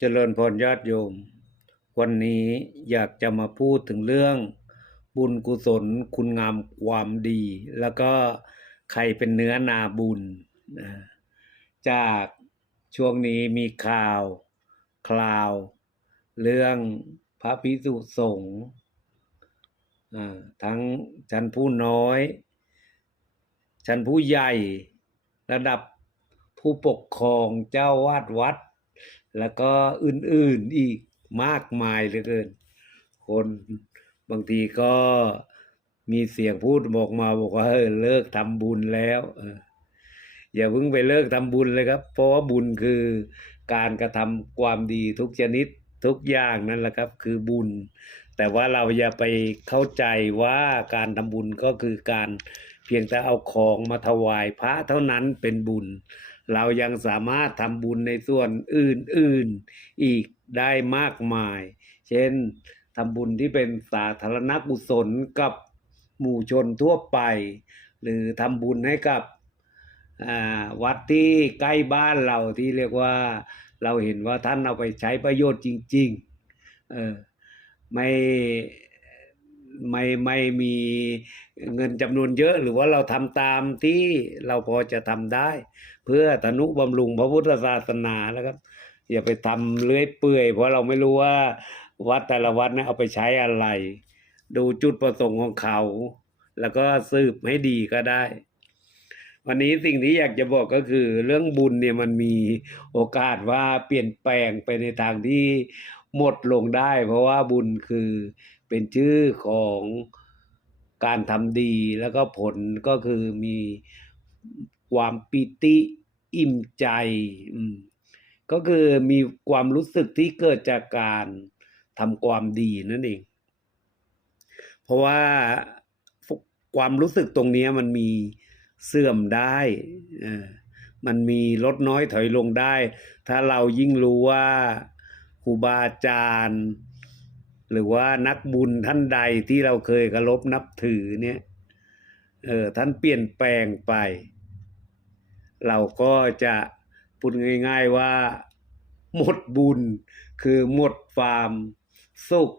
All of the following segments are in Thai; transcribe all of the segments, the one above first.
เจริญพรญาติโยม วันนี้อยากจะมาพูดถึงเรื่อง บุญกุศลคุณงามความดี แล้วก็ใครเป็นเนื้อนาบุญนะจากช่วงนี้มีข่าวคลาว เรื่องพระพิสุสงฆ์ทั้งชั้นผู้น้อย ชั้นผู้ใหญ่ ระดับผู้ปกครองเจ้าวาดวัด แล้วก็อื่นๆอีกมากมายเหลือเกิน คนบางทีก็มีเสียงพูดบอกมาบอกว่าเออเลิกทำบุญแล้วอย่าเพิ่งไปเลิกทำบุญเลยครับ เพราะว่าบุญคือการกระทำความดีทุกชนิดทุกอย่างนั่นแหละครับ คือบุญ แต่ว่าเราอย่าไปเข้าใจว่าการทำบุญก็คือการ เพียงแต่เอาของมาถวายพระเท่านั้นเป็นบุญ เรายังสามารถทำบุญในส่วนอื่นๆอีกได้มากมาย เช่นทำบุญที่เป็นสาธารณกุศลกับหมู่ชนทั่วไป หรือทำบุญให้กับวัดที่ใกล้บ้านเราที่เรียกว่าเราเห็นว่าท่านเอาไปใช้ประโยชน์จริง ๆ เออไม่ ไม่ไม่มีเงินจำนวนเยอะ หรือว่าเราทำตามที่เราพอจะทำได้ เพื่อทนุบำรุงพระพุทธศาสนาแล้วครับ อย่าไปทำเลื้อยเปื่อย เพราะเราไม่รู้ว่าวัดแต่ละวัดนี่ยเอาไปใช้อะไร ดูจุดประสงค์ของเขา แล้วก็สืบให้ดีก็ได้ วันนี้สิ่งที่อยากจะบอกก็คือ เรื่องบุญเนี่ยมันมีโอกาสว่าเปลี่ยนแปลงไปในทางที่หมดลงได้ เพราะว่าบุญคือ เป็นชื่อของการทำดีแล้วก็ผลก็คือมีความปิติอิ่มใจมก็คือมีความรู้สึกที่เกิดจากการทำความดีนั่นเอง เพราะว่าความรู้สึกตรงนี้มันมีเสื่อมได้มันมีลดน้อยถอยลงได้ ถ้าเรายิ่งรู้ว่าครูบาอาจารย์ หรือว่านักบุญท่านใดที่เราเคยเคารพนับถือเนี่ยเออท่านเปลี่ยนแปลงไป เราก็จะพูดง่าย ๆว่า หมดบุญ คือหมดความสุข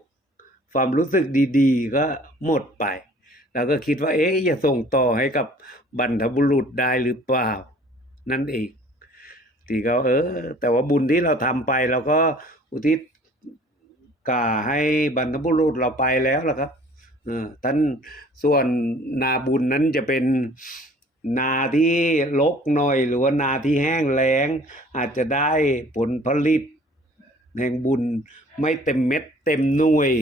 ความรู้สึกดีๆ ก็หมดไป เราก็คิดว่า เอ๊ะจะส่งต่อให้กับบรรพบุรุษได้หรือเปล่า นั่นเองที่เขาเออ แต่ว่าบุญที่เราทำไปเราก็อุทิศ กาให้บรรพบุรุษเราไปแล้วล่ะครับท่านส่วนนาบุญนั้นจะเป็นนาที่รกหน่อย หรือว่านาที่แห้งแล้ง อาจจะได้ผลผลิต แห่งบุญไม่เต็มเม็ดเต็มหน่วย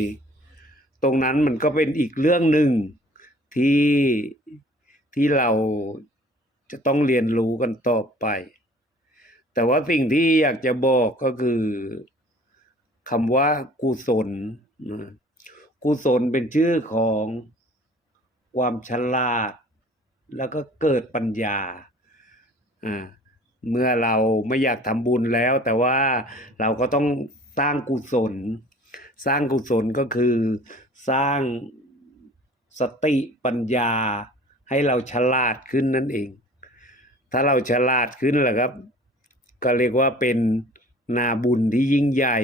ตรงนั้นมันก็เป็นอีกเรื่องหนึ่งที่ที่เราจะต้องเรียนรู้กันต่อไป แต่ว่าสิ่งที่อยากจะบอกก็คือ คำว่ากุศลนะกุศลเป็นชื่อของความฉลาด แล้วก็เกิดปัญญาอ่าเมื่อเราไม่อยากทำบุญแล้ว แต่ว่าเราก็ต้องสร้างกุศล สร้างกุศลก็คือสร้างสติปัญญา ให้เราฉลาดขึ้นนั่นเอง ถ้าเราฉลาดขึ้นแหละครับ ก็เรียกว่าเป็นนาบุญที่ยิ่งใหญ่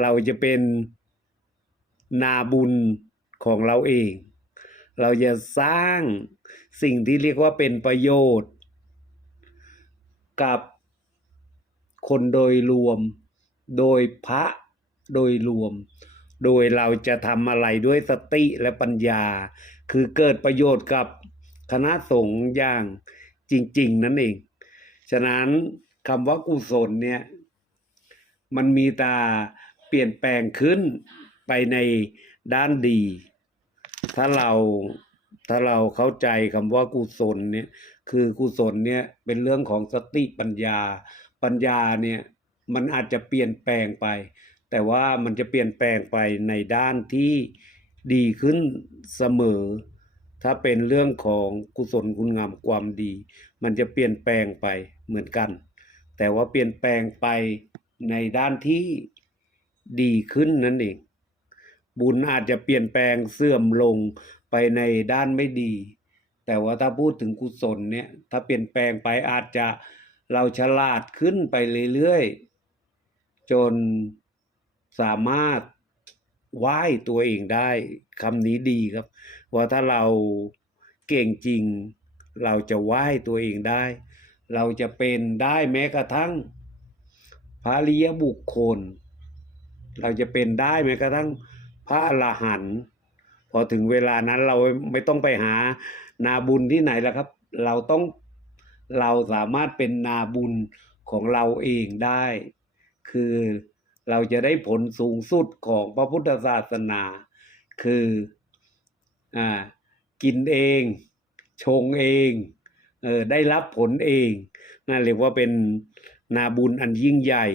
เราจะเป็นนาบุญของเราเอง เราจะสร้างสิ่งที่เรียกว่าเป็นประโยชน์ กับคนโดยรวม โดยพระโดยรวม โดยเราจะทำอะไรด้วยสติและปัญญา คือเกิดประโยชน์กับคณะสงฆ์อย่างจริง ๆ นั่นเอง ฉะนั้นคำว่ากุศลเนี่ย มันมีตา เปลี่ยนแปลงขึ้นไปในด้านดี ถ้าเราถ้าเราเข้าใจคำว่ากุศลเนี่ยคือกุศลเนี่ยเป็นเรื่องของสติปัญญา ปัญญาเนี่ยมันอาจจะเปลี่ยนแปลงไป แต่ว่ามันจะเปลี่ยนแปลงไปในด้านที่ดีขึ้นเสมอ ถ้าเป็นเรื่องของกุศลคุณงามความดี มันจะเปลี่ยนแปลงไปเหมือนกัน แต่ว่าเปลี่ยนแปลงไปในด้านที่ ดีขึ้นนั่นเอง บุญอาจจะเปลี่ยนแปลงเสื่อมลงไปในด้านไม่ดี แต่ว่าถ้าพูดถึงกุศลเนี่ยถ้าเปลี่ยนแปลงไปอาจจะเราฉลาดขึ้นไปเรื่อยๆ จนสามารถไหว้ตัวเองได้คำนี้ดีครับ ว่าถ้าเราเก่งจริง เราจะไหว้ตัวเองได้ เราจะเป็นได้แม้กระทั่งพระริยบุคคล เราจะเป็นได้แม้กระทั่งพระอรหันต์พอถึงเวลานั้นเราไม่ต้องไปหานาบุญที่ไหนแล้วครับ เราต้องเราสามารถเป็นนาบุญของเราเองได้ คือเราจะได้ผลสูงสุดของพระพุทธศาสนา คืออ่ากินเอง ชงเองเออได้รับผลเองนั่นเรียกว่าเป็นนาบุญอันยิ่งใหญ่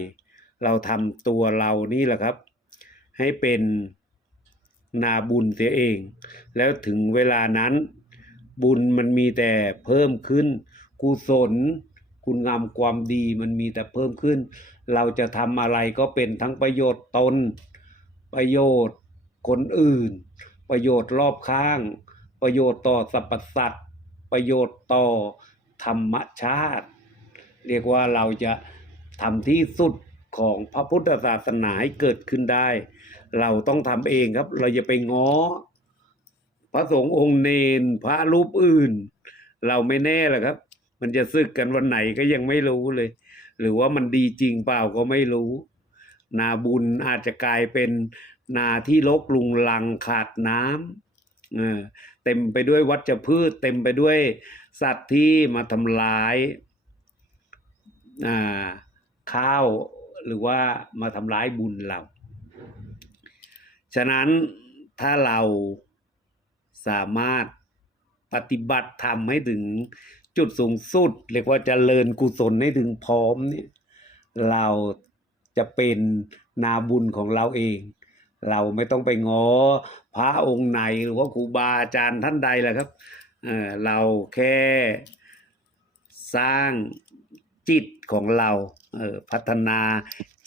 เราทำตัวเรานี่แหละครับ ให้เป็นนาบุญเสียเอง แล้วถึงเวลานั้น บุญมันมีแต่เพิ่มขึ้น กุศล คุณงามความดีมันมีแต่เพิ่มขึ้น เราจะทำอะไรก็เป็นทั้งประโยชน์ตน ประโยชน์คนอื่น ประโยชน์รอบข้าง ประโยชน์ต่อสรรพสัตว์ประโยชน์ต่อธรรมชาติ เรียกว่าเราจะทำที่สุด ของพระพุทธศาสนาให้เกิดขึ้นได้ เราต้องทำเองครับ เราอย่าไปง้อ พระสงฆ์องค์เนนพระรูปอื่น เราไม่แน่หรอกครับ มันจะซึกกันวันไหนก็ยังไม่รู้เลย หรือว่ามันดีจริงเปล่าก็ไม่รู้ นาบุญอาจจะกลายเป็นนาที่รกลุงลังขาดน้ำเออเต็มไปด้วยวัชพืช เต็มไปด้วยสัตว์ที่มาทำลายอ่าข้าว หรือว่ามาทำร้ายบุญเรา ฉะนั้นถ้าเราสามารถปฏิบัติทำให้ถึงจุดสูงสุด เรียกว่าจเจริญกุศลให้ถึงพร้อมเนี่ยเราจะเป็นนาบุญของเราเอง เราไม่ต้องไปง้อพระองค์ไหนหรือว่าครูบาอาจารย์ท่านใดแหละครับเเราแค่สร้างจิตของเรา ออพัฒนา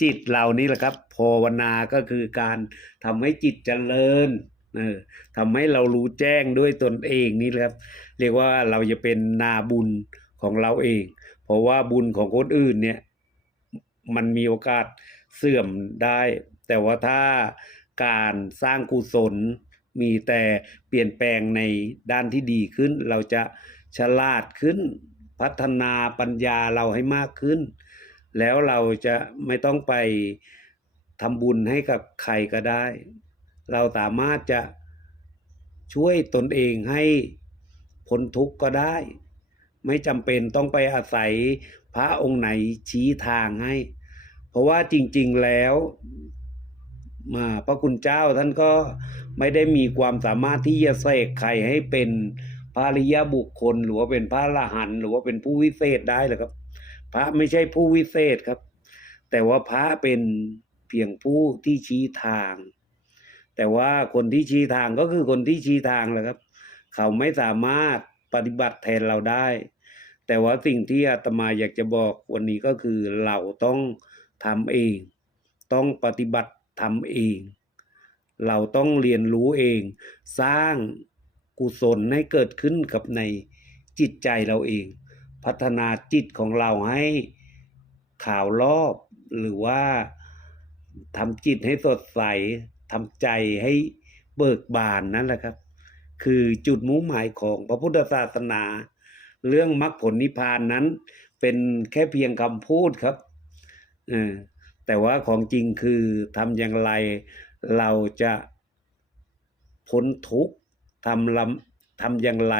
จิตเรานี่แหละครับภาวนาก็คือการทำให้จิตเจริญเออทำให้เรารู้แจ้งด้วยตนเองนี่แหละครับ เรียกว่าเราจะเป็นนาบุญของเราเอง เพราะว่าบุญของคนอื่นเนี่ยมันมีโอกาสเสื่อมได้ แต่ว่าถ้าการสร้างกุศลมีแต่เปลี่ยนแปลงในด้านที่ดีขึ้น เราจะฉลาดขึ้น พัฒนาปัญญาเราให้มากขึ้น แล้วเราจะไม่ต้องไปทำบุญให้กับใครก็ได้ เราสามารถจะช่วยตนเองให้พ้นทุกข์ก็ได้ ไม่จำเป็นต้องไปอาศัยพระองค์ไหนชี้ทางให้ เพราะว่าจริง ๆแล้วมาพระคุณเจ้าท่านก็ไม่ได้มีความสามารถที่จะเสกใครให้เป็นพระริยบุคคล หรือว่าเป็นพระอรหันหรือว่าเป็นผู้วิเศษได้หรอกครับ พระไม่ใช่ผู้วิเศษครับ แต่ว่าพระเป็นเพียงผู้ที่ชี้ทาง แต่ว่าคนที่ชี้ทางก็คือคนที่ชี้ทางแหละครับ เขาไม่สามารถปฏิบัติแทนเราได้ แต่ว่าสิ่งที่อาตมาอยากจะบอกวันนี้ก็คือเราต้องทำเอง ต้องปฏิบัติทำเอง เราต้องเรียนรู้เอง สร้างกุศลให้เกิดขึ้นกับในจิตใจเราเอง พัฒนาจิตของเราให้ข่าวรอบหรือว่าทำจิตให้สดใสทำใจให้เบิกบานนั่นแหละครับ คือจุดมุ่งหมายของพระพุทธศาสนา เรื่องมรรคผลนิพพานนั้น เป็นแค่เพียงคำพูดครับแต่ว่าของจริงคือทำอย่างไรเราจะพ้นทุกข์ทำลำ ทำอย่างไร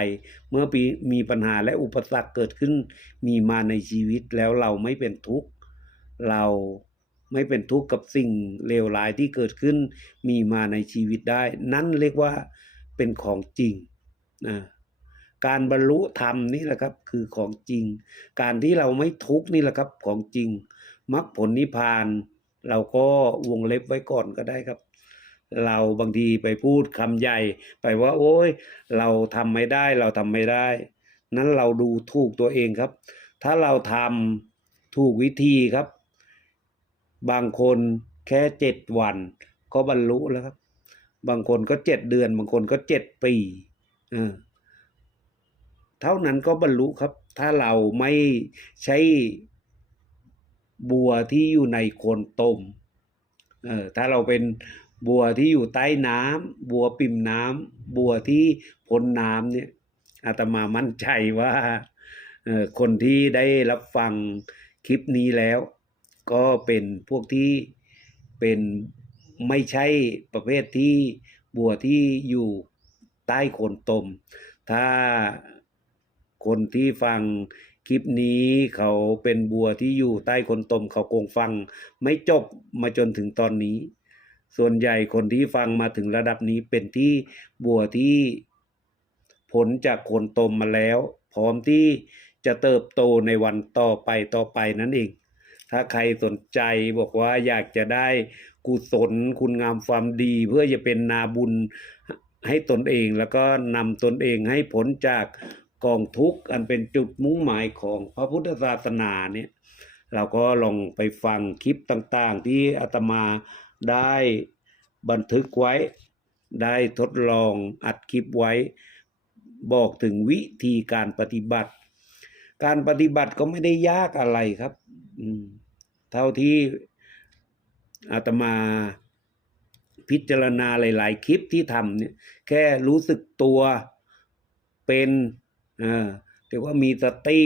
เมื่อปีมีปัญหาและอุปสรรคเกิดขึ้น มีมาในชีวิตแล้วเราไม่เป็นทุกข์เราไม่เป็นทุกข์กับสิ่งเลวร้ายที่เกิดขึ้น มีมาในชีวิตได้ นั่นเรียกว่าเป็นของจริงนะการบรรลุธรรมนี่แหละครับคือของจริง การที่เราไม่ทุกข์นี่แหละครับของจริงมรรคผลนิพพาน เราก็วงเล็บไว้ก่อนก็ได้ครับ เราบางทีไปพูดคำใหญ่ ไปว่า โอ้ย เราทำไม่ได้เราทำไม่ได้ นั้นเราดูถูกตัวเองครับ ถ้าเราทำถูกวิธีครับ บางคนแค่เจ็ดวันก็บรรลุแล้วครับ บางคนก็เจ็ดเดือน บางคนก็เจ็ดปีเออเท่านั้นก็บรรลุครับ ถ้าเราไม่ใช้บัวที่อยู่ในโคนตมเออถ้าเราเป็น บัวที่อยู่ใต้น้ำบัวปิ่มน้ำบัวที่พ้นน้ำเนี่ยอาตมามั่นใจว่าคนที่ได้รับฟังคลิปนี้แล้ว ก็เป็นพวกที่เป็นไม่ใช่ประเภทที่บัวที่อยู่ใต้โคนตม ถ้าคนที่ฟังคลิปนี้เขาเป็นบัวที่อยู่ใต้โคนตม เขาคงฟังไม่จบมาจนถึงตอนนี้ ส่วนใหญ่คนที่ฟังมาถึงระดับนี้เป็นที่บัวที่ผลจากโคนตมมาแล้ว พร้อมที่จะเติบโตในวันต่อไปต่อไปนั่นเอง ถ้าใครสนใจบอกว่าอยากจะได้กุศลคุณงามความดี เพื่อจะเป็นนาบุญให้ตนเองแล้วก็นำตนเองให้พ้นจากกองทุกข์อันเป็นจุดมุ่งหมายของพระพุทธศาสนาเนี่ยเราก็ลองไปฟังคลิปต่างๆ ที่อาตมา ได้บันทึกไว้ ได้ทดลองอัดคลิปไว้ บอกถึงวิธีการปฏิบัติ การปฏิบัติก็ไม่ได้ยากอะไรครับเท่าที่อาตมาพิจารณาหลาย ๆ คลิปที่ทำเนี่ย แค่รู้สึกตัวเป็นอ่าเรียกว่ามีสติ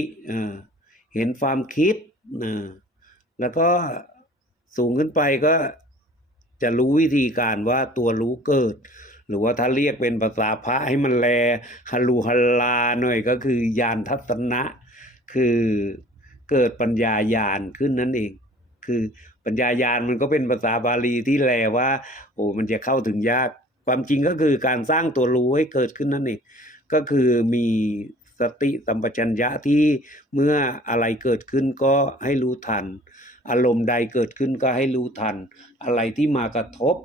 เห็นความคิดแล้วก็สูงขึ้นไปก็ จะรู้วิธีการว่าตัวรู้เกิด หรือว่าถ้าเรียกเป็นภาษาพระให้มันแลฮลูฮลลาหน่อยก็คือยานทัศนะ คือเกิดปัญญายานขึ้นนั่นเอง คือปัญญายานมันก็เป็นภาษาบาลีที่แลว่า โอ้มันจะเข้าถึงยาก ความจริงก็คือการสร้างตัวรู้ให้เกิดขึ้นนั่นเองก็คือมีสติสัมปชัญญะที่เมื่ออะไรเกิดขึ้นก็ให้รู้ทัน อารมณ์ใดเกิดขึ้นก็ให้รู้ทัน อะไรที่มากระทบ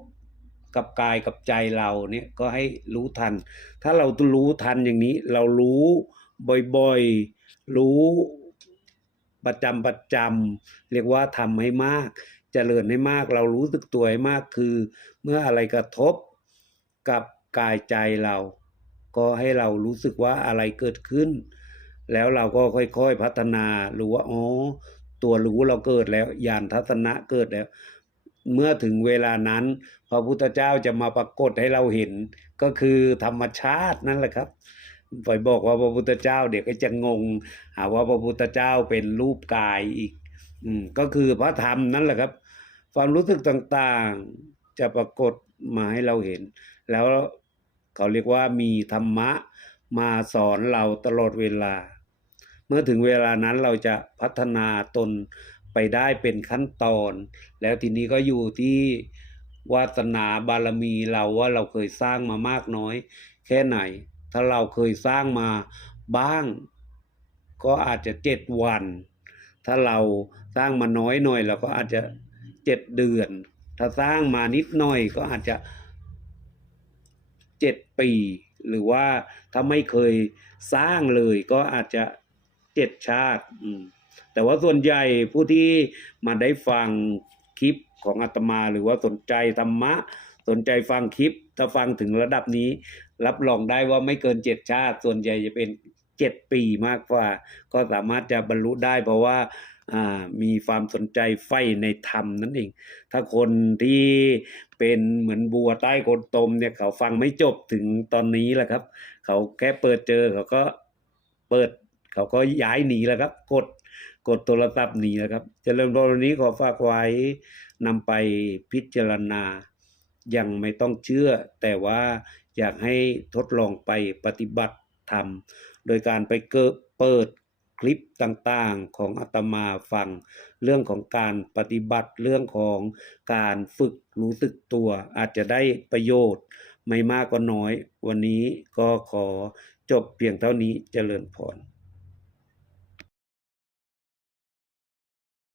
กับกายกับใจเราเนี่ยก็ให้รู้ทัน ถ้าเรารู้ทันอย่างนี้ เรารู้บ่อยๆ รู้ประจำประจำเรียกว่าทำให้มากเจริญให้มาก เรารู้สึกตัวให้มากคือ เมื่ออะไรกระทบกับกายใจเรา ก็ให้เรารู้สึกว่าอะไรเกิดขึ้น แล้วเราก็ค่อยๆพัฒนารู้ว่าอ๋อ ตัวรู้เราเกิดแล้วญาณทัศนะเกิดแล้ว เมื่อถึงเวลานั้นพระพุทธเจ้าจะมาปรากฏให้เราเห็น ก็คือธรรมชาตินั่นแหละครับไปบอกว่าพระพุทธเจ้าเดี๋ยวก็จะงงหาว่าพระพุทธเจ้าเป็นรูปกายอีก อืมก็คือพระธรรมนั่นแหละครับ ความรู้สึกต่างๆจะปรากฏมาให้เราเห็น แล้วเขาเรียกว่ามีธรรมะมาสอนเราตลอดเวลา มื่อถึงเวลานั้นเราจะพัฒนาตนไปได้เป็นขั้นตอน แล้วทีนี้ก็อยู่ที่วาสนาบารมีเราว่าเราเคยสร้างมามากน้อย แค่ไหน ถ้าเราเคยสร้างมาบ้าง ก็อาจจะเจ็ดวัน ถ้าเราสร้างมาน้อยหน่อยเราก็อาจจะเจ็ดเดือน ถ้าสร้างมานิดหน่อยก็อาจจะเจ็ดปี หรือว่าถ้าไม่เคยสร้างเลยก็อาจจะ เจ็ดชาติ อืมแต่ว่าส่วนใหญ่ผู้ที่มาได้ฟังคลิปของอาตมา หรือว่าสนใจธรรมะ สนใจฟังคลิป ถ้าฟังถึงระดับนี้ รับรองได้ว่าไม่เกินเจ็ดชาติ ส่วนใหญ่จะเป็นเจ็ดปีมากกว่า ก็สามารถจะบรรลุได้เพราะว่าามีความสนใจใฝ่ในธรรมนั่นเอง ถ้าคนที่เป็นเหมือนบัวใต้คนตมเนี่ยเขาฟังไม่จบถึงตอนนี้แหละครับ เขาแค่เปิดเจอเขาก็เปิด เขาก็ย้ายหนีแล้วครับ กดกดโทรศัพท์หนีแล้วครับเจริญพรวันนี้ขอฝากไว้นำไปพิจารณา ยังไม่ต้องเชื่อ แต่ว่าอยากให้ทดลองไปปฏิบัติธรรม โดยการไปเกิดเปิดคลิปต่างๆของอาตมาฟัง เรื่องของการปฏิบัติเรื่องของการฝึกรู้สึกตัว อาจจะได้ประโยชน์ไม่มากก็น้อย วันนี้ก็ขอจบเพียงเท่านี้เจริญพร